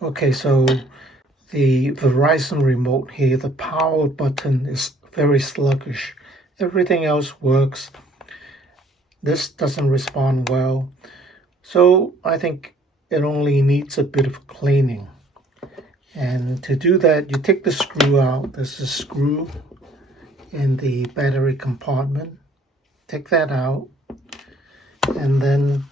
Okay, so the Verizon remote here, the power button is very sluggish. Everything else works. This doesn't respond well. So I think it only needs a bit of cleaning. And to do that, you take the screw out. There's a screw in the battery compartment. Take that out. And then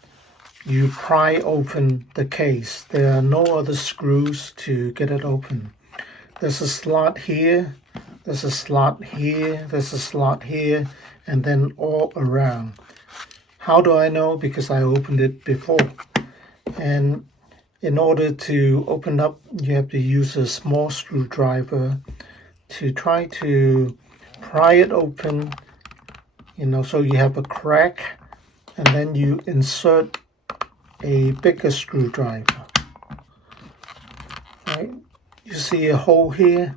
you pry open the case. There are no other screws to get it open. There's a slot here, there's a slot here, there's a slot here, and then all around. How do I know? Because I opened it before. And in order to open up, you have to use a small screwdriver to try to pry it open, so you have a crack, and then you insert a bigger screwdriver. Right? You see a hole here?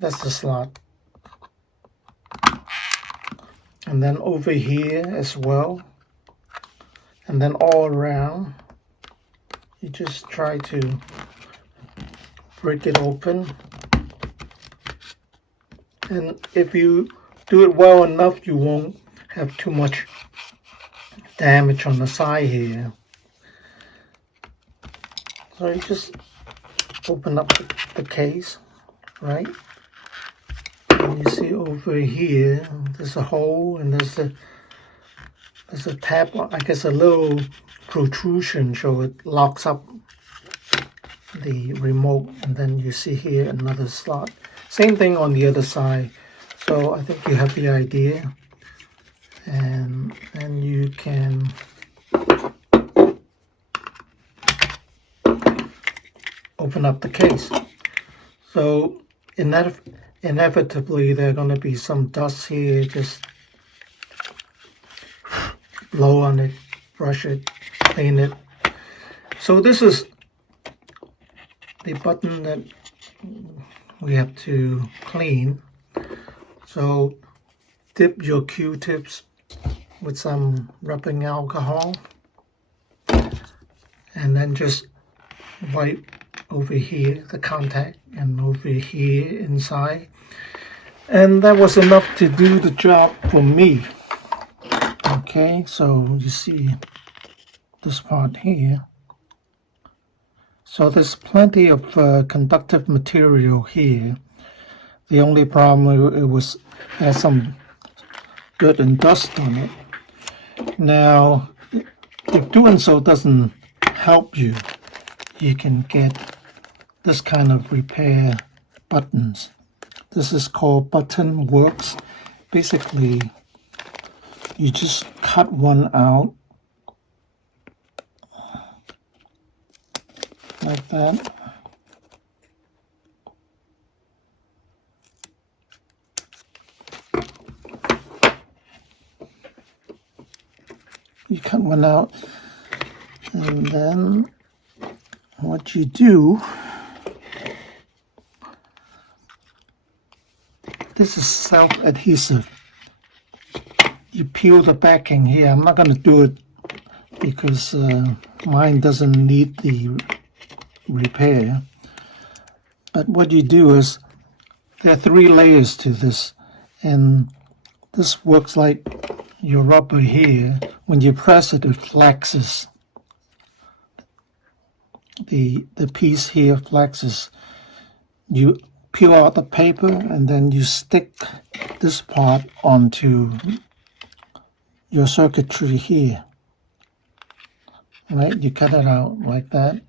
That's the slot. And then over here as well. And then all around. You just try to break it open. And if you do it well enough, you won't have too much damage on the side here. So you just open up the case, right? And you see over here, there's a hole, and there's a tab, I guess a little protrusion, so it locks up the remote. And then you see here another slot. Same thing on the other side. So I think you have the idea, and you can open up the case. So inevitably there are going to be some dust here. Just blow on it, brush it, clean it. So this is the button that we have to clean. So dip your Q-tips with some rubbing alcohol, and then just wipe over here the contact and over here inside, and that was enough to do the job for me. Okay, so you see this part here. So there's plenty of conductive material here. The only problem, it has some dirt and dust on it. Now, if doing so doesn't help you, you can get this kind of repair buttons. This is called Buttonworx. Basically, you just cut one out like that. You cut one out, and then what you do, this is self-adhesive. You peel the backing here. I'm not going to do it because mine doesn't need the repair. But what you do is, there are 3 layers to this, and this works like your rubber here. When you press it, it flexes. The piece here flexes. You peel out the paper, and then you stick this part onto your circuitry here. Right? You cut it out like that.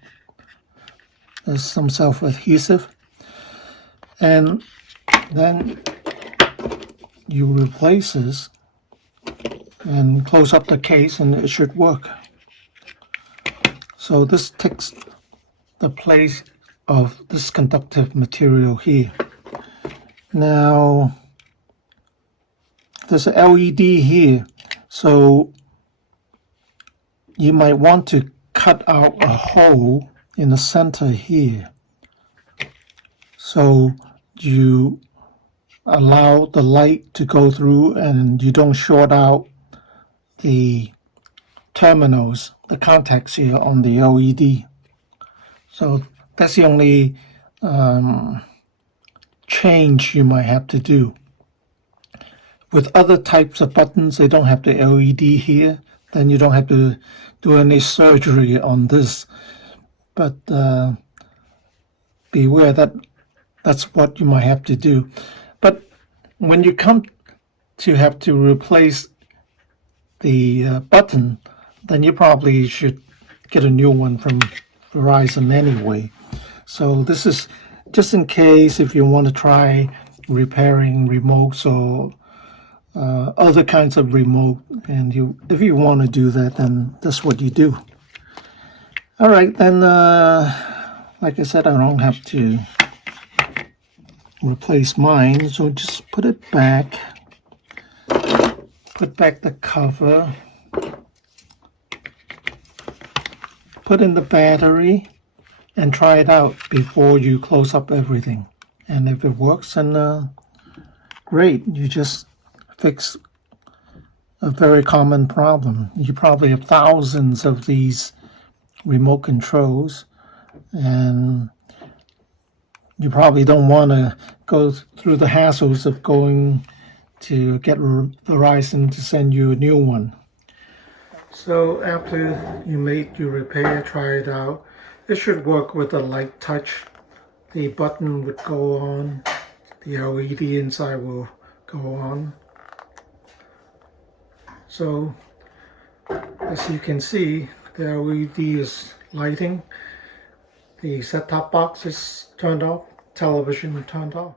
There's some self-adhesive. And then you replace this and close up the case, and it should work. So this takes the place of this conductive material here. Now, there's an LED here, so you might want to cut out a hole in the center here, so you allow the light to go through and you don't short out the terminals, the contacts here on the LED. So That's the only change you might have to do. With other types of buttons, they don't have the LED here. Then you don't have to do any surgery on this. But beware that that's what you might have to do. But when you come to have to replace the button, then you probably should get a new one from Verizon anyway. So this is just in case if you want to try repairing remotes or other kinds of remote, and if you want to do that, then that's what you do. All right, then like I said, I don't have to replace mine, so just put it back. Put back the cover. Put in the battery and try it out before you close up everything. And if it works, then great. You just fix a very common problem. You probably have thousands of these remote controls, and you probably don't want to go through the hassles of going to get Verizon to send you a new one. So after you made your repair, try it out. It should work with a light touch. The button would go on. The LED inside will go on. So as you can see, the LED is lighting. The set-top box is turned off. Television turned off.